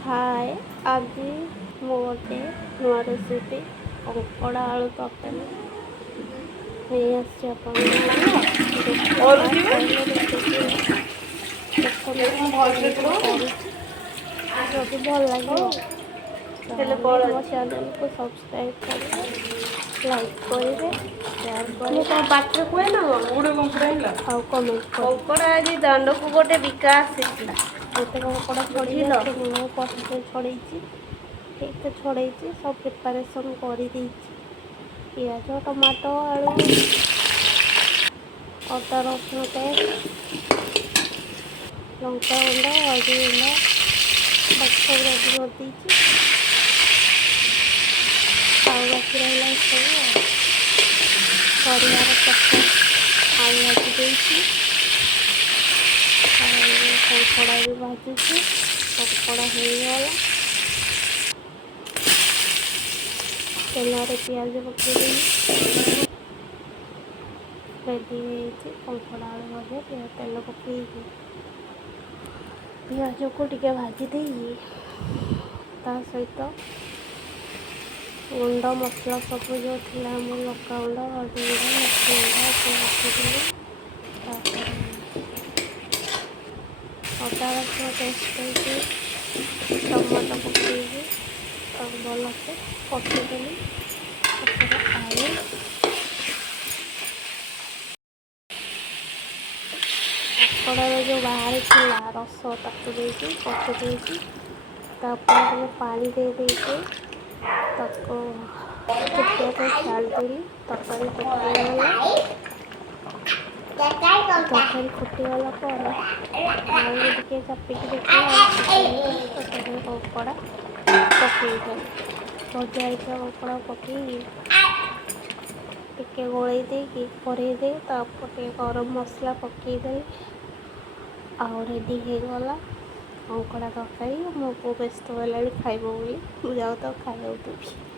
हाय आज ମୁଁ ଗୋଟେ ନୂଆ ରେସିପି କଙ୍କଡ଼ା ଆଳୁ ତରକାରୀ ନେଇ ଆସିଛି ଆପଣଙ୍କ ଯଦି ଭଲ ଲାଗିବ ତାହେଲେ ମୋ ଚ୍ୟାନେଲକୁ ସବସ୍କ୍ରାଇବ୍ କରିବେ, ଲାଇକ୍ କରିବେ, ସେୟାର କରିବେ ଆଉ କମେଣ୍ଟ କଙ୍କଡ଼ା ଆଜି ଦାଣ୍ଡକୁ ଗୋଟେ ବିକା ଆସିଥିଲା। ମୋତେ କଙ୍କଡ଼ା ଛଡ଼େଇ ଆସେନି, ମୁଁ ପଛରେ ଛଡ଼େଇଛି, ଠିକ୍ ସେ ଛଡ଼େଇଛି, ସବୁ ପ୍ରିପାରେସନ୍ କରିଦେଇଛି। ପିଆଜ, ଟମାଟୋ, ଆଳୁ, ଅଦା ରସୁଣ ପେଷ୍ଟ, ଲଙ୍କାଗୁଣ୍ଡ, ହଳଦୀ ଗୁଣ୍ଡ ସବୁ ରେଡ଼ି କରିଦେଇଛି। ଆଉ ବାକି ରହିଲା ଏସବୁ ପରିବାର ପତ୍ର ଆଳୁ ଭାଜି ଦେଇଛି। ଆଉ କଙ୍କଡ଼ା ବି ଭାଜୁଛି, କଙ୍କଡ଼ା ହେଇଗଲା। ତେଲରେ ପିଆଜ ପକେଇ ଦେଇଛି, ରେଡ଼ି ହେଇଯାଇଛି କଙ୍କଡ଼ା ଆଳୁ ଭଜା। ତେଲ ପକେଇକି ପିଆଜକୁ ଟିକେ ଭାଜି ଦେଇକି ତା ସହିତ ଗୁଣ୍ଡ ମସଲା ସବୁ ଯେଉଁ ଥିଲା, ଆମ ଲଙ୍କାଗୁଣ୍ଡ, ହଳଦୀ ଗୁଣ୍ଡ, ମେଥି ଗୁଣ୍ଡ ପକେଇଦେଲି। ତାପରେ ଅଦା ରସୁଣ ପେଷ୍ଟ ଦେଇକି ଟମାଟୋ ପକେଇକି ତାକୁ ଭଲସେ କଷିଦେଲି। ତାପରେ ଆଳୁ, କଙ୍କଡ଼ାର ଯେଉଁ ବାହାରିଥିଲା ରସ ତାକୁ ଦେଇକି କଷି ଦେଇକି ତାପରେ ଟିକେ ପାଣି ଦେଇକି ତାକୁ ଫୁଟିବା ପାଇଁ ଛାଡ଼ିଦେଲି। ତରକାରୀ ଫୁଟିଗଲା ପରେ ଆଳୁ ଟିକେ ଚାପିକି ଦେଖିଲା ତାପରେ କଙ୍କଡ଼ା ପକେଇଦେଲି। ଭଜା ହେଇଥିବା କଙ୍କଡ଼ା ପକେଇକି ଟିକେ ଗୋଳେଇ ଦେଇକି ଘୋଡ଼େଇ ଦେଇ ତାପରେ ଟିକେ ଗରମ ମସଲା ପକେଇଦେଲି। ଆଉ ରେଡ଼ି ହେଇଗଲା କଙ୍କଡ଼ା ତରକାରୀ। ମୋ ପୁଅ ବ୍ୟସ୍ତ ହେଲାଣି ଖାଇବ ବୋଲି, ମୁଁ ଯାଉ ତାକୁ ଖାଇବାକୁ ଦେବି।